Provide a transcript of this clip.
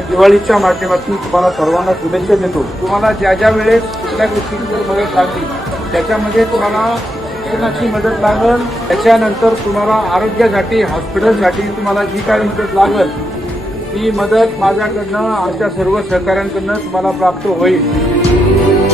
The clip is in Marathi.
दिवाळीच्या माध्यमातून तुम्हाला सर्वांना शुभेच्छा देतो. तुम्हाला ज्या ज्या वेळेस कुठल्या गोष्टीची जर मदत लागली त्याच्यामध्ये तुम्हाला शिक्षणाची मदत लागल. त्याच्यानंतर तुम्हाला आरोग्यासाठी हॉस्पिटलसाठी तुम्हाला जी काही मदत लागल ती मदत माझ्याकडनं आमच्या सर्व सहकाऱ्यांकडनं तुम्हाला प्राप्त होईल.